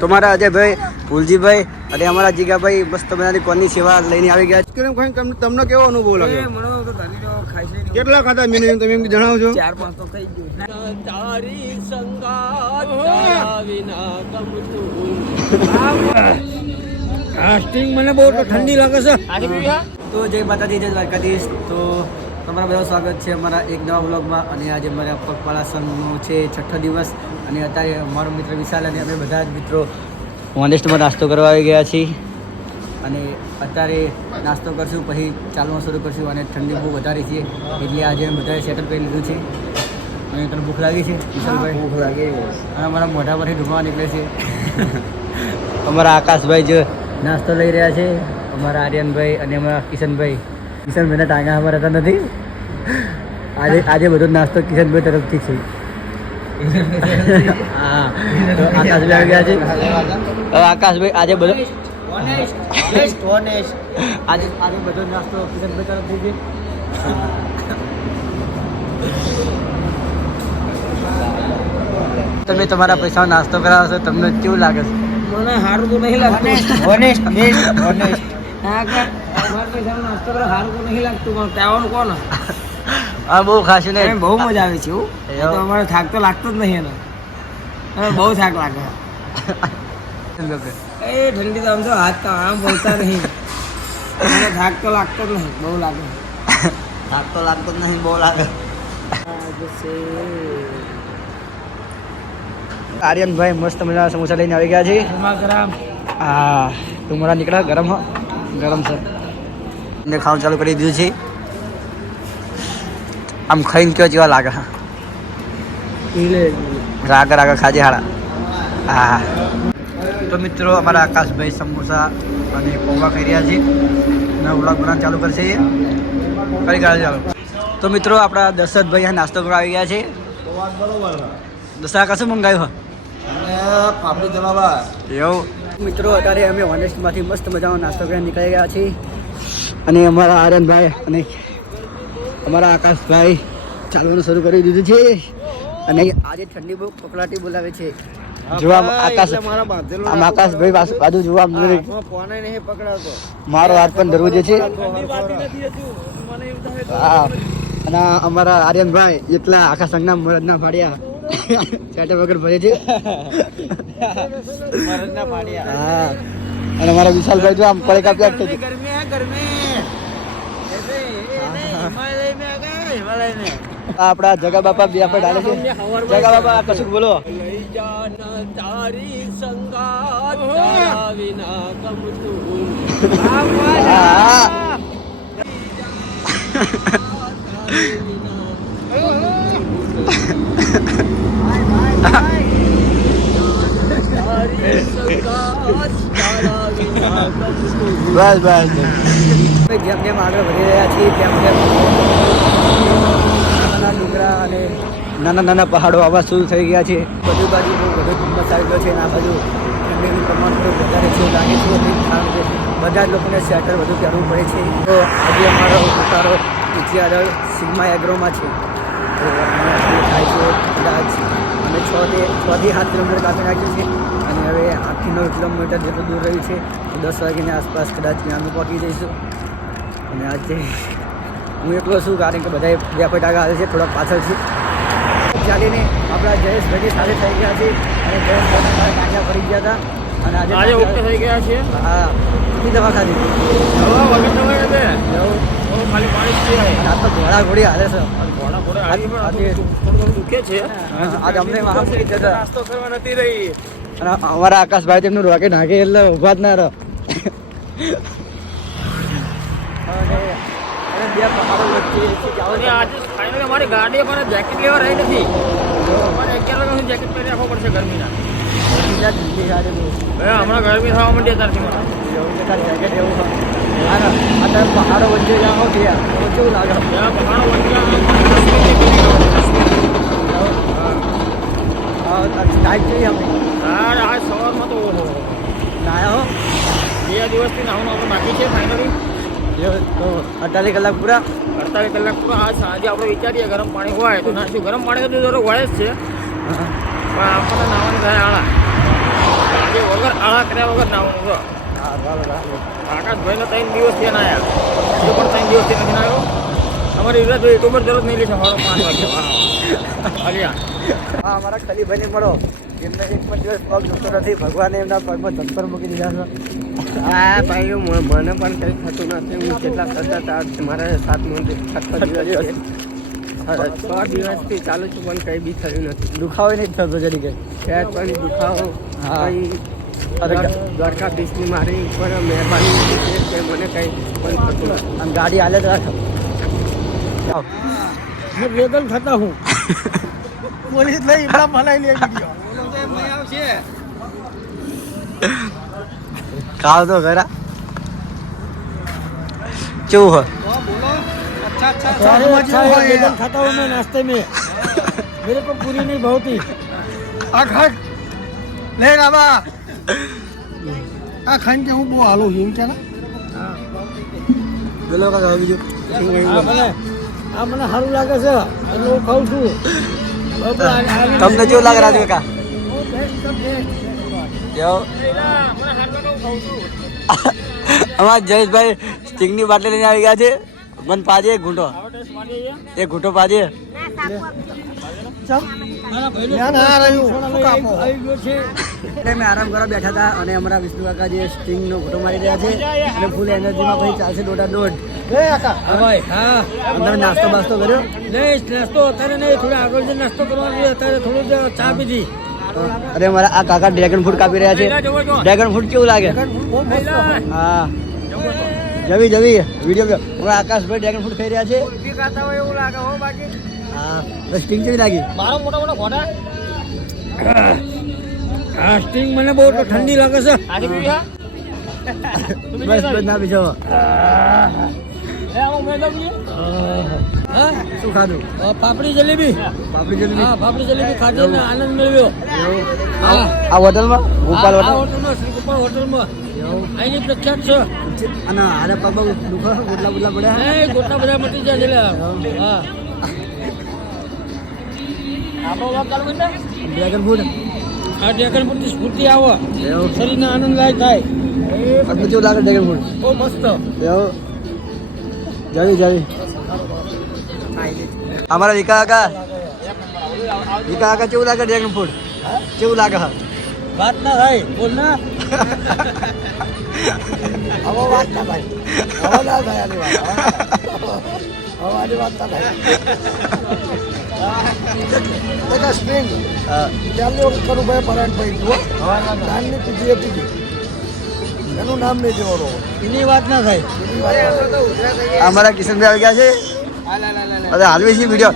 તમારા અજયભાઈ, ફૂલજીભાઈ અને અમારા જીગાભાઈ મસ્ત મજાની કોની સેવા લઈને આવી ગયા છે. તમને કેવો અનુભવ લાગ્યો? મને તો ધારીનો ખાઈ છે. કેટલા ખાધા મિનિમમ તમે એમ જણાવજો. 4-5 તો ખાઈ ગયો. તારી સંગાત તારા વિના ગમતું. કાસ્ટિંગ મને બહુ ઠંડી લાગે છે. તો જય માતાજી, જય દ્વારકાધીશ. તો તમારા બધા સ્વાગત છે અમારા એક નવા વ્લોગમાં. અને આજે મારા પગપાળા સંઘનો છે 6ઠ્ઠો દિવસ. અને અત્યારે મારો મિત્ર વિશાલ અને અમે બધા જ મિત્રો હોનેસ્ટમાં નાસ્તો કરવા આવી ગયા છીએ. અને અત્યારે નાસ્તો કરશું, પછી ચાલવાનું શરૂ કરશું. અને ઠંડી બહુ વધારે છે એટલે આજે અમે બધાએ સેટલ કરી લીધું છે. અને તને ભૂખ લાગી છે વિશાલભાઈ? ભૂખ લાગી. અને અમારા મોઢા પરથી ધુમાવા નીકળે છે. અમારા આકાશભાઈ જ નાસ્તો લઈ રહ્યા છે, અમારા આર્યનભાઈ અને અમારા કિશનભાઈ. કિશનભાઈના ટાંગા અમારા રહેતા નથી. આજે બધો નાસ્તો કિશનભાઈ તરફથી છે. હા, તો આકાશભાઈ આવી ગયા છે. હવે આકાશભાઈ આજે બધો આજે બધો નાસ્તો કિશનભાઈ તરફથી છે. તમે તમારા પૈસા નાસ્તો કરાવો છો, તમને કેવું લાગે છે? મને સારું તો નહીં લાગતું. ઓનેસ્ટ હા કા મારા પૈસાનો નાસ્તો કરો સારું તો નહીં લાગતું. પણ કહેવાનું કોણ? હા, બહુ ખાશું ને. બહુ મજા આવે છે. તો અમારે થાક તો લાગતો જ નહીં એનો. બહુ થાક લાગે. એ ઠંડી તો આમ તો હાથ તો આમ બોલતા નહીં. થાક તો લાગતો જ નહીં, બહુ લાગે. થાક તો લાગતો જ નહીં, બહુ લાગે. આર્યનભાઈ મસ્ત મજાના સમોસા લઈને આવી ગયા છે. હા, તમારા નીકળ્યા ગરમ ગરમ છે. એને ખાવાનું ચાલુ કરી દીધું છે. આમ ખાઈને કયો જેવા લાગે? રાગ ખાજે હાડા. હા, તો મિત્રો અમારા આકાશભાઈ સમોસા અને પૌવા ખાઈ રહ્યા છે. અને વ્લોગ બનાવવાનું ચાલુ કરશે કરી કાઢે ચાલો. તો મિત્રો આપણા દશરથભાઈ આ નાસ્તો કરવા આવી ગયા છે. દશા કશું મંગાવ્યું? પાપડી જલાવા એવું. મિત્રો અત્યારે અમે હોનેસ્ટમાંથી મસ્ત મજાનો નાસ્તો કરીને નીકળી ગયા છીએ. અને અમારા આર્યનભાઈ અને અમારા આકાશભાઈ ચાલવાનું શરૂ કરી દીધું છે. અને આજે ઠંડી બહુ કકડાટી બોલાવે છે. જોવા આકાશભાઈ બાજુ જોવા નહીં પકડાતો. મારો હાથ પણ ધરવું જે છે. હા, અને અમારા આર્યનભાઈ એટલા આખા સંઘના મરદના ફાડ્યા ચાટા વગર ભરે છે. હા, અને અમારા વિશાલભાઈ જો આમ પડેકા પ્યાક થઈ આપડા જગા બાપા બે આપણે ડાલે છે. જગા બાપા કશું બોલો. તારી સંગાત તારા વિના ગમતું. બસ બસ જેમ જેમ આગળ વધી રહ્યા છીએ તેમ તેમ નાના ડુંગરા અને નાના નાના પહાડો આવા શરૂ થઈ ગયા છે. બધી બાજુ બહુ બધો ધુમ્મસ આવી ગયો છે. અને આ બાજુ ઠંડીનું પ્રમાણ થોડું વધારે છે લાગે છે. કારણ કે બધા જ લોકોને સ્વેટર વધુ પહેરવું પડે છે. તો આજે અમારો ઉતારો ઇતિહાસ સિગ્મા એગ્રોમાં છે. તો થાય છે કદાચ અમે 6 થી 7 કિલોમીટર કાપી નાખ્યું છે. અને હવે 8 થી 9 કિલોમીટર જેટલું દૂર રહ્યું છે. 10 વાગ્યાની આસપાસ કદાચ ત્યાં અમે પહોંચી જઈશું. અને આજે હું એકલો છું કારણ કે બધા બે ફટાકા આવે છે, થોડાક પાછળ છે. ચાલીને આપણા જયેશભાઈ સાથે થઈ ગયા છે. અને જયેશભાઈ કાંજા ફરી ગયા હતા. અને આજે ઓકે થઈ ગયા છે. હા, કેટલી દવા ખાધી? ખાલી પાણી આ તો ઘોડા ઘોડી હાલે છે. દુખે છે. આજે અમને મહામૂલી જતા નાસ્તો કરવા નથી રહી. અને અમારા આકાશભાઈ તેમનું રોકેટ નાખે એટલે ઉભા જ ના રહો. બે પહાડો વચ્ચે આજે ફાઇનલી અમારી ગાડી પર જેકેટ લેવા રહી નથી. અમારે 11 વાગ્યા સુધી જેકેટ પહેરી રાખવું પડશે ગરમીના. હમણાં ગરમી થવા માંડી ત્યારથી મને જેકેટ એવું અત્યારે પહાડો વચ્ચે જાઓ ગયા કેવું લાગે? પહાડો વચ્ચે ટાઈટ જોઈએ અમે. આ સવારમાં તો ઓહો નાયા હો. 2 દિવસથી નાવાનું આપણે બાકી છે ફાઇનલી. તો 48 કલાક પૂરા. 48 કલાક પૂરા. આ સાંજે આપણે વિચારીએ ગરમ પાણી હોય તો નાખશું. ગરમ પાણી તો દરો હોય જ છે, પણ આપણને નાવાનું થાય આળા. આજે આળા કર્યા વગર નાવાનું છો. હા બરાબર. આકાશભાઈનો 3 દિવસ ત્યાં ના આવ્યા. હજુ પણ 3 દિવસથી નથી આવ્યો. અમારી વિરાટ યુટ્યુબર જરૂર નહીં લેશે 5 વાગે. હા અમારા ખલીભાઈને મળો, એમને એક પણ દિવસ પગ દુખતો નથી, ભગવાને એમના પગમાં ધનસર મૂકી દીધા છે. હા ભાઈ મને પણ કંઈ થતું નથી. હું કેટલા કરતા હતા મારા 7 દિવસ છે. 6 દિવસથી ચાલુ છું પણ કંઈ બી થયું નથી. દુખાવો નહીં થતો જરી કે. શહેર પણ દુખાવો હા. કંઈ અરે દ્વારકા બીચની મારી ઉપર મહેરબાની છે કે મને કંઈ પણ થતું નથી. આમ ગાડી હાલે જ રાખો. मैं वेगन खाता हूँ. પોલીસ લઈ બનાવી લે વિડિયો. ખાવ તો ખરા કેવું હોય? अच्छा है वेगन खाता हूँ मैं नाश्ते में. मेरे को पूरी नहीं भावती. લે રાબા આ ખાઈને કે હું બહુ હાલું હિમ છે ને. બોલો કાકા બીજું. હા ભલે આ મને સારું લાગે છે એટલે હું ખાઉં છું. તમને કેવું લાગે રાજુ કાકા? અમારા જયેશભાઈ સ્ટિંગની બાટલી લઈને આવી ગયા છે. મન પાજે એક ઘૂંટો પાજે. મેં આરામ કરવા બેઠા હતા અને અમારા વિષ્ણુ કાકા જે સ્ટિંગનો ઘૂંટો મારી રહ્યા છે અને ફૂલ એનર્જીમાં પછી ચાલશે દોઢ. ભાઈ હા અંદર નાસ્તો બાસ્તો કર્યો. નહીં નાસ્તો અત્યારે નહીં, થોડા આગળ જઈને નાસ્તો કરવાનો છે. અત્યારે થોડું ચા પીધી. અરે મારા આ કાકા ડ્રેગન ફ્રૂટ કાપી રહ્યા છે. ડ્રેગન ફ્રૂટ કેવું લાગે? હા જવી વિડીયો હવે આકાશભાઈ ડ્રેગન ફ્રૂટ ખાઈ રહ્યા છે. એવું લાગે હો બાકી હા સ્ટિંગ કેવી લાગી? મારો મોટા ઘોડા. આ સ્ટિંગ મને બહુ ઠંડી લાગે છે. બસ ના બીજો શું ખાધું? પાપડી જલેબી. હા પાપડી જલેબી ખાધી ને આનંદ મેળવ્યો. આ હોટલમાં ગોપાલ આ હોટલ હોટલમાં શ્રી ગોપાલ હોટલમાં અહીંની પ્રખ્યાત છે. અને હારે પગ દુખો ગોટલા બોટલા પડ્યા. એ ગોટા બધા મટી જાય એટલે હા ડ્રેગન ફ્રૂટ આ ડ્રેગન ફ્રૂટની સ્ફૂર્તિ આવે, એવું શરીરને આનંદદાયક થાય. તમને કેવું લાગે ડ્રેગન ફ્રૂટ? બહુ મસ્ત. એવું જવી અમારા વિકા કાકા કેવું લાગે ડ્રેગન ફ્રૂટ? કેવું લાગે? હા વાત ના થાય બોલ ના. હવે વાત ના ભાઈ, હવે ના થાય આની વાત. હવે આની વાત ના થાય. સ્પ્રિંગ ચાલની વખત કરું ભાઈ પરાણભાઈ જુઓ નાનની પીધી પીધી એનું નામ નહીં દેવાનું. એની વાત ના થાય. અમારા કિશનભાઈ આવી ગયા છે. અરે હાલવી છે વિડીયો.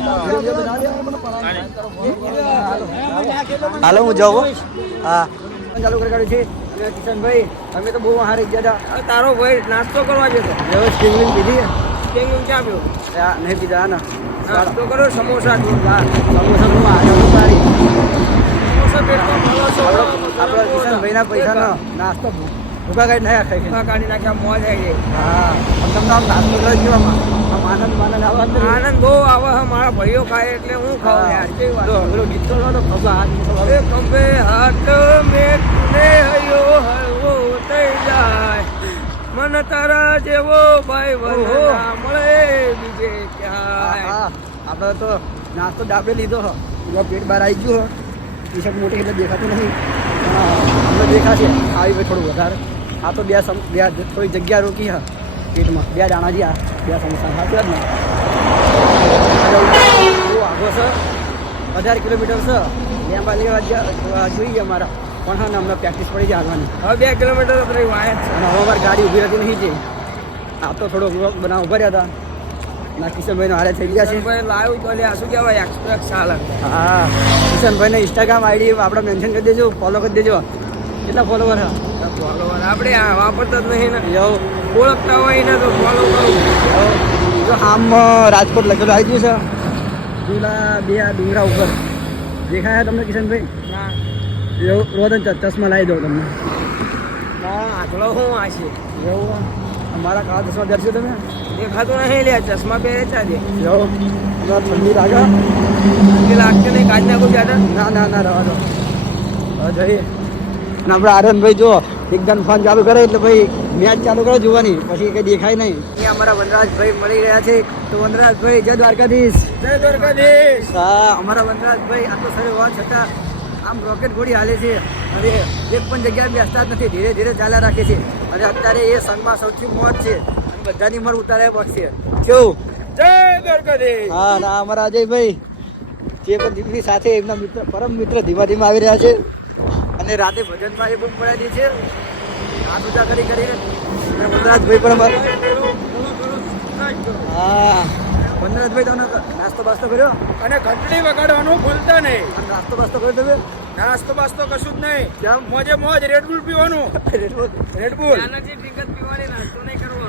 હાલો હું જાઉં. હા ચાલુ કરી કાઢ્યું છે. અને કિશનભાઈ અમે તો બહુ હારી ગયા હતા. તારો ભાઈ નાસ્તો કરવા જતો. સ્ટિંગ પીધી કેમ ચા પીવો? નહીં પીધા ના નાસ્તો કરો સમોસા સમોસા સારી સમોસા પેટમાં ભલો છો. આપણા કિશનભાઈના પૈસાનો નાસ્તો ભૂખા કાઢી નાખ્યા ખાઈ ખાઈ. કાઢી નાખ્યા મોજ આવી ગઈ. હા તમને આમ નાસ્તો કરી દેવામાં આમ આનંદ આવવા જ નથી. આનંદ બહુ આવે છે. મારા ભાઈઓ ખાય એટલે હું ખાઉં યાર. કેવી વાત. પેલો ગીત તો ખબર હાથ એ ખંભે હાથ મેં તુને હયો હલવો થઈ જાય. મન તારા જેવો ભાઈ વરના મળે બીજે ક્યાંય. આપણે તો નાસ્તો ડાબે લીધો હો પેટ બહાર આવી ગયું હો. ટી શર્ટ મોટી એટલે દેખાતું નહીં. અમને દેખાશે આવી ભાઈ થોડું વધારે. આ તો બે થોડી જગ્યા રોકી હા પેટમાં. 2 દાણા જે આ 2 સમોસા સાચું જ ને. બહુ આગો છે 18 કિલોમીટર છે. લેમ્બા લેવા જોઈએ અમારા પણ હા ને અમને પ્રેક્ટિસ પડી જાય આગળની. હવે 2 કિલોમીટર તો પેલી વાય જ છે. અને હવે અમારી ગાડી ઊભી હતી નહીં છે. આ તો થોડો બ્લોક બનાવ ઉભા રહ્યા હતા ના કિશનભાઈનો હારે થઈ ગયા છે. ભાઈ લાવ્યું તો લે શું કહેવાય એક્સપ્રેસ ચાલે. હા કિશનભાઈને ઇન્સ્ટાગ્રામ આઈડી આપણે મેન્શન કરી દેજો, ફોલો કરી દેજો. કેટલા ફોલોવર હા? ફોલોવર આપણે આ વાપરતા જ નહીં ને. એવું ઓળખતા હોય ને તો ફોલો કરું. જો આમ રાજકોટ લખેલું આવી ગયું છે. પેલા 2 આ ડુંગરા ઉપર દેખાયા તમને કિશનભાઈ? ના એવું રોદન ચશ્મા લાવી દો તમને. આટલો હું આ છે એવું અમારા કાળા ચશ્મા પહેરશો તમે? દેખાતું નહીં લે ચશ્મા પહેરે ચા દે. એવું અમારા ઠંડી લાગે કે લાગશે નહીં કાઢ નાખું જ્યાદા. ના ના ના રવા દો. હવે જઈએ અને આપણા આનંદભાઈ જો એકદમ ફોન ચાલુ કરે એટલે ભાઈ મેચ ચાલુ કરો જોવાની, પછી કંઈ દેખાય નહીં. અહીંયા અમારા વનરાજભાઈ મળી રહ્યા છે. તો વનરાજભાઈ જય દ્વારકાધીશ. જય દ્વારકાધીશ. હા, અમારા વનરાજભાઈ આટલો સારો હોવા છતાં આમ રોકેટ ઘોડી હાલે છે અને એક પણ જગ્યાએ બેસતા જ નથી, ધીરે ધીરે ચાલ્યા રાખે છે. અને અત્યારે એ સંઘમાં સૌથી મોજ છે અને બધાની મર ઉતારે બસશે. કેવું? જય દ્વારકાધીશ. હા, ના અમારા અજયભાઈ જે પણ દીકરી સાથે એમના મિત્ર પરમ મિત્ર ધીમા ધીમા આવી રહ્યા છે અને રાતે ભજનમાં એ બૂમ પડાવી છે. હાથ ઊંચા કરી કરીને અને વનરાજભાઈ પણ હા, વનરાજભાઈ તમે નાસ્તો બાસ્તો કર્યો? અને ઘંટડી વગાડવાનું ભૂલતા નહીં. અને નાસ્તો બાસ્તો કર્યો તમે? નાસ્તો બાસ્તો કશું જ નહીં. કેમ? મોજે મોજ રેડબુલ પીવાનું. રેડબુલ એનર્જી ડ્રિંક જ પીવાની, નાસ્તો નહીં કરવાનો.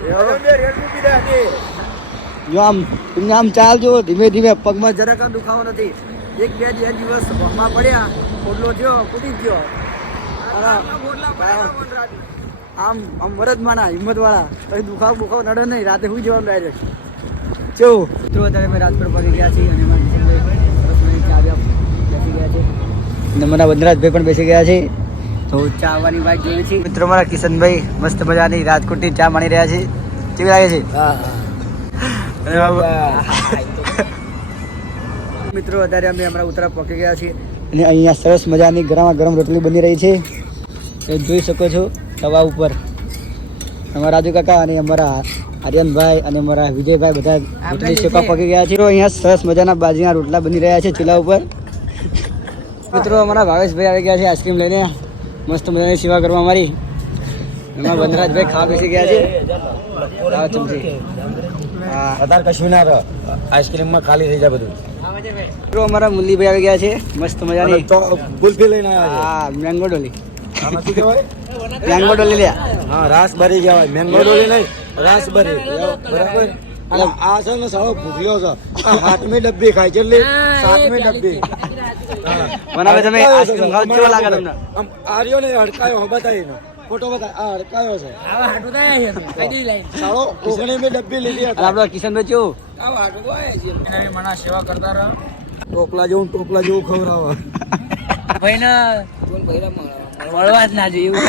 રેડબુલ પીધા છે. જો આમ તમે આમ ચાલજો ધીમે ધીમે, પગમાં જરાક આમ દુખાવો નથી. એક બે દિવસ ભમમાં પડ્યા, પોટલો થયો, કૂદી ગયો. આમ આમ મરદ માણા હિંમત વાળા, પછી દુખાવો નડે નહીં, રાતે સુઈ જવાનું ડાયરેક્ટ. કેવું? મિત્રો અત્યારે અમે રાજપુર પહોંચી ગયા છીએ અને અમારા કિશનભાઈ સરસ મજાની ચા બેસી ગયા છે અને મારા વનરાજભાઈ પણ બેસી ગયા છે. તો ચા આવવાની વાત જોઈએ છે. મિત્રો મારા કિશનભાઈ મસ્ત મજાની રાજકોટની ચા માણી રહ્યા છે. કેવી લાગે છે? મિત્રો અત્યારે અમે અમારા ઉત્તરા પહોંચી ગયા છીએ અને અહીંયા સરસ મજાની ગરમા ગરમ રોટલી બની રહી છે. એ જોઈ શકો છો તવા ઉપર. અમારા રાજુ કાકા અને અમારા આર્યનભાઈ અને અમારા વિજયભાઈ બધા રોટલી શેકવા પકી ગયા છે. અહીંયા સરસ મજાના બાજરીના રોટલા બની રહ્યા છે ચૂલા ઉપર. મિત્રો અમારા ભાવેશભાઈ આવી ગયા છે આઈસ્ક્રીમ લઈને, મસ્ત મજાની સેવા કરવા અમારી. એમાં વનરાજભાઈ ખાવા બેસી ગયા છે. લાવો ચમચી. હા, વધારે કશું ના રહે, આઈસ્ક્રીમમાં ખાલી થઈ જાય બધું. મિત્રો અમારા મુરલીભાઈ આવી ગયા છે મસ્ત મજાની. ગુલ્ફી લઈને આવ્યા હા, મેંગો ડોલી. છે. આમાં શું કહેવાય? મેંગો ડોલી લ્યા. હા, રાસબરી કહેવાય, મેંગો ડોલી નહીં, રાસબરી. બરાબર. અને આ છે ને સારો ભૂખ્યો છે, આ હાથમી ડબ્બી ખાય છે એટલે સાતમી ડબ્બી. મને તમે આઈસ્ક્રીમ ખાવ કેવો લાગે તમને? આમ આર્યો ને હડકાયો, બતાવી ફોટો બતાય, આ હડકાયો છે સારો. ઓગણી મેં ડબ્બી લીધી અને આપણો કિશનભાઈ કેવું? સેવા કરતા રહો. ટોપલા જેવું ખવડાવે. ભાઈ ને મળવા જ ના જોઈએ એવું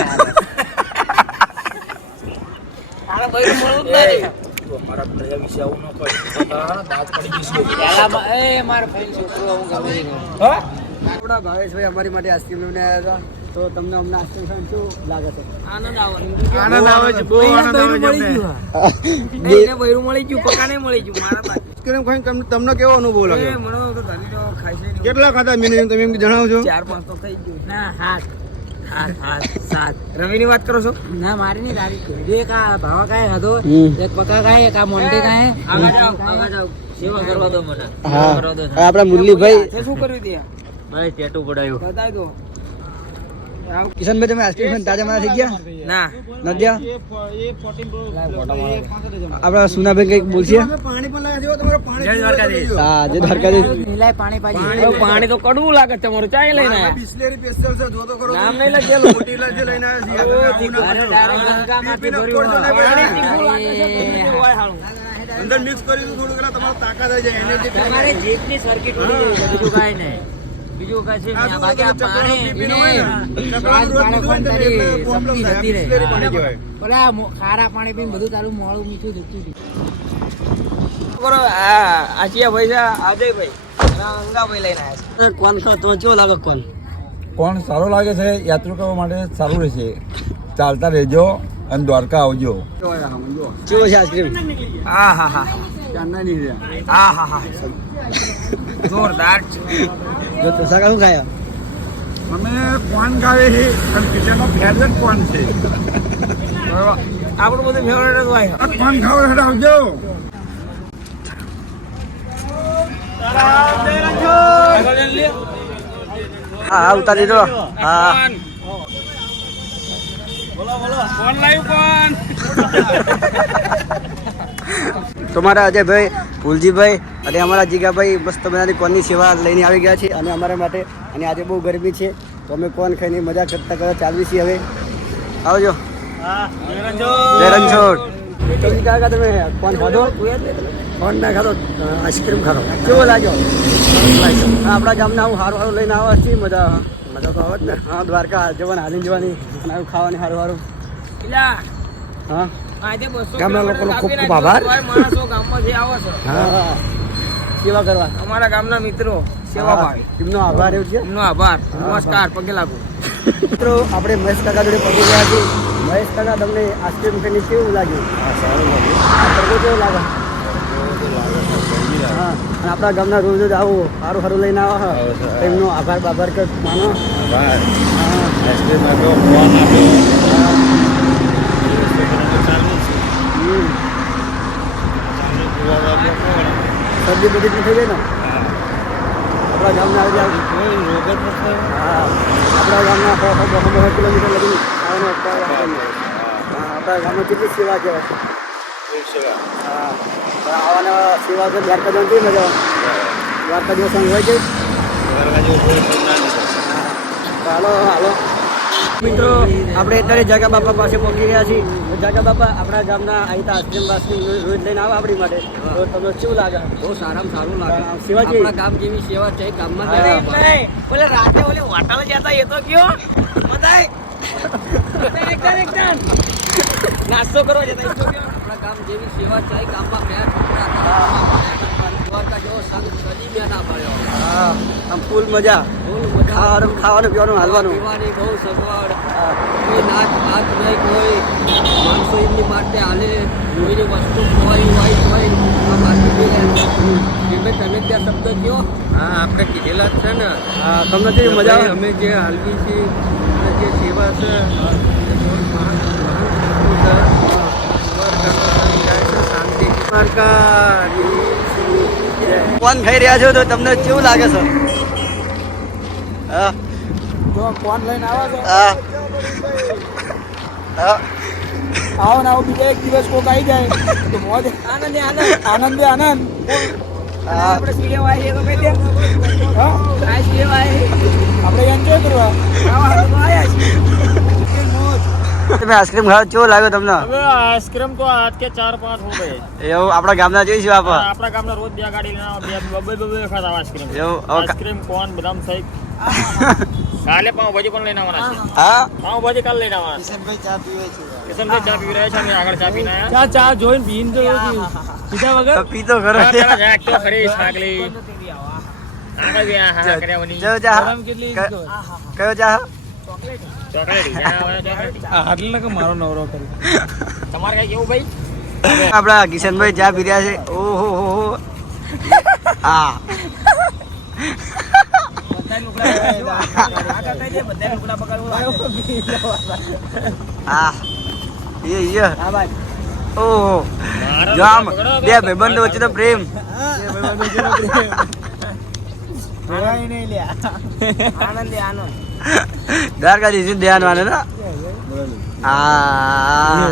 મારા પ્રિય વિશે આવું ન કહે. દાંત પડી જશે. મારા ભાઈ છોકરો હું ગમે આપણા ભાવેશભાઈ અમારી માટે આઈસ્ક્રીમ લઈને આવ્યા હતા. તો તમને અમને આઈસ્ક્રીમ ખાઈને શું લાગે છે? આનંદ આવે છે, બહુ આનંદ આવે છે અમને. બૈરું મળી ગયું, પકાને મળી ગયું મારા પાસે. આઈસ્ક્રીમ ખાઈને તમને કેવો અનુભવ લાગે? મને તો ધણી તો ખાઈ છે. કેટલા ખાધા મિનિમમ તમે એમ જણાવજો. 4-5 તો થઈ ગયું. ના 7 રવિની વાત કરો છો? ના મારી નહીં તારી. એક આ ભાવા કાય હતો, એક પકા કાય, એક આ મોન્ટી કાય. આગળ જાવ સેવા કરવા દો મને. હા, આપણા મુરલીભાઈ શું કર્યું ત્યાં? ભાઈ ટેટુ પડાયું. બતાવી દો. કિશનભાઈ તમે આઈસ્ક્રીમ ખાઈને તાજા મારા થઈ ગયા? ના નથી આપણા સુનાભાઈ કઈક બોલશે? પાણી પણ લાગે છે તમારો, પાણી જય દ્વારકાધીશ. હા, જય દ્વારકાધીશ. નીલાય પાણી પાજી. પાણી તો કડવું લાગે તમારું, ચાય લઈને આયા. બિસ્લેરી સ્પેશિયલ છે, જો તો ખરો. નામ નહીં લખેલું. મોટી લાજે લઈને આવ્યા છીએ. અંદર મિક્સ કરી દઉં થોડું, તમારો તાકાત આવી જાય, એનર્જી. તમારે જીભની સર્કિટ ઉડી ગઈ, બીજું કાંઈ નહીં. બીજું કાંઈ છે નહીં. બાકી આ પાણી પીને શ્વાસ પાણી બંધ કરી શક્તિ જતી રહે. ઓલા ખારા પાણી પીને બધું તારું મોડું મીઠું જતું રહ્યું. આચિયા ભાઈ છે અજયભાઈ, અંગાભાઈ લઈને આવ્યા છે. કોણ ખાતો કેવો લાગે? કોણ સારો લાગે છે? યાત્રિકો માટે સારું રહેશે. ચાલતા રહેજો અને દ્વારકા આવજો. કેવો છે આઈસ્ક્રીમ? હા હા હા ચાંદા નહીં રહ્યા. હા હા હા જોરદાર છે. જો તુષા શું ખાયા? અમે કોણ ખાવે છે અને કિચનનો ફેવરેટ કોણ છે. આપણું બધું ફેવરેટ જ હોય. કોણ ખાવે છે આવજો. હા, ઉતારી દો. હા, કોણ લાવ્યું કોણ? તમારા અજયભાઈ, ફૂલજીભાઈ અને અમારા જીગાભાઈ મસ્ત મજાની કોનની સેવા લઈને આવી ગયા છે અને અમારા માટે. અને આજે બહુ ગરમી છે તો અમે કોન ખાઈને મજા કરતા ચાલવી છીએ. હવે આવજો. જય રણછોડ. કાકા તમે કોણ ખાધો? કોણ ના ખાધો? આઈસ્ક્રીમ ખાધો. કેવો લાગ્યો? આપણા ગામના હું સારું સારું લઈને આવ્યા છીએ મજા. મજા તો આવે જ ને. હા દ્વારકા જવાની હાલી જવાની અને આવું ખાવાની સારું સારું. પેલા હા આજે 200 ગામના કિલોમીટર લોકોનો ખૂબ કાપી ખૂબ આભાર. નાખ્યો, તોય માણસો ગામમાંથી આવે છે. હા સેવા કરવા. અમારા ગામના મિત્રો સેવા ભાવી. એમનો આભાર એવું છે. એમનો આભાર, નમસ્કાર, પગે લાગુ. મિત્રો આપણે મહેશ કાકા જોડે પહોંચી ગયા છીએ. મહેશ કાકા તમને આઈસ્ક્રીમ ખાઈને કેવું લાગ્યું? આ તડકો કેવો લાગે? હા અને આપણા ગામના રોજ જ આવો સારું સારું લઈને આવો છો. એમનો આભાર બાભાર કર માનો. હા હમ. શરદી બધી થઈ જાય ને આપણા ગામના આવી જાય. હા આપણા ગામના 100 કિલોમીટર લગી આવવાનો આપણા ગામમાં કેટલી સેવા કહેવાય. હા આવવાના સેવા તો દ્વારકા જવાનું કેવી મજા આવે? દ્વારકા જેવો સંગ હોય છે. હાલો હાલો મિત્રો આપણે અત્યારે જાગા બાપા પાસે પહોંચી ગયા છીએ. તો જાગા બાપા આપણા ગામના અહીં આઈસ્ક્રીમ બાસ્ક્રીમ રોજ લઈને આવે આપણી માટે, તો તમને કેવું લાગે? બહુ સારામાં સારું લાગે. સેવા કેવી? આપણા ગામ જેવી સેવા છે ગામમાં હા. ક્યારે મળે? બોલે રાતે ઓલે હોટલ જતા એ તો કયો બધાય નાસ્તો કરવા જતા એ તો કયો. આપણા ગામ જેવી સેવા છે ગામમાં મેં છોકરા દ્વારકા જેવો સંગ કદી મેં ના પડ્યો. હા આમ ફૂલ મજા. ફૂલ મજા. ખાવાનું પીવાનું હાલવાનું. પીવાની બહુ સગવડ. કોઈ નાચ ભાત નહીં, કોઈ માણસો એમની માટે હાલે, કોઈની વસ્તુ ખોવાઈ હોય આ બાકી તમે ત્યાં શબ્દ કયો? હા આપણે કીધેલા જ છે ને. હા તમને કેવી મજા આવે? અમે જે હાલવી છે અને જે સેવા છે એ બહુ મહાન શાંતિ. કોણ ખાઈ રહ્યા છો તો તમને કેવું લાગે છે? હા જો કોણ લઈને આવો છો? હા હા આવો ને આવો બીજા એક દિવસ કોક આવી જાય તો મોજ આનંદ આનંદ હા આપણે સિલેવા આવીએ તો કઈ દે હા આ સિલેવા આવી આપણે એન્જોય કરવા આવા હાલ તો આયા છીએ. તમે આઈસ્ક્રીમ ખાવ કેવો લાગ્યો તમને? હવે આઈસ્ક્રીમ તો આજ કે 4-5 હો ગઈ. એવું આપણા ગામના જોઈશું આપ. આપણા ગામના રોજ બે ગાડી લઈને આવો, બે વખત આવે આઈસ્ક્રીમ. એવું હવે આઈસ્ક્રીમ કોણ બદામ શેક. કાલે પાવભાજી પણ લઈને આવવાના છે. હા પાવભાજી કાલે લઈને આવવાના છે. કિશનભાઈ ચા પીવી રહ્યા છે. અમે આગળ ચા પીને આવ્યા. ચા જોઈને પીન તો પીધા વગર તો પીતો ખરો. ચાલો, જરાક તો ખરી સાગલી. આગળ ગયા હા કર્યાવાની. કયો ચા? કેટલી કયો ચા? ચોકલેટી. ચોકલેટી. આટલે કે મારો નવરો કરી તમારે કઈ કેવું ભાઈ? આપણા કિશનભાઈ ચા પી રહ્યા છે. ઓહો હો હો. હા હા ઓહો જો આમ બે ભાઈબંધો વચ્ચે તો પ્રેમ. દ્વારકાધીશ ધ્યાન વાને ને. હા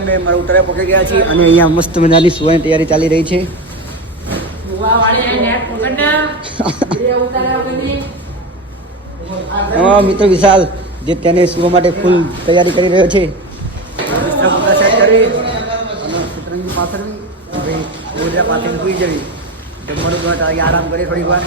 અમે મારા ઉતરાય પકડી ગયા છીએ અને અહીંયા મસ્ત મજાની સુવાની તૈયારી ચાલી રહી છે. હા મિત્ર વિશાલ જે તેને સુવા માટે ફૂલ તૈયારી કરી રહ્યો છે. સેટ કરી અને સતરંગી પાથરવી, હવે ગોદરા પાથરીને સૂઈ જવી. જમવાનું તો આરામ કરી થોડી વાર.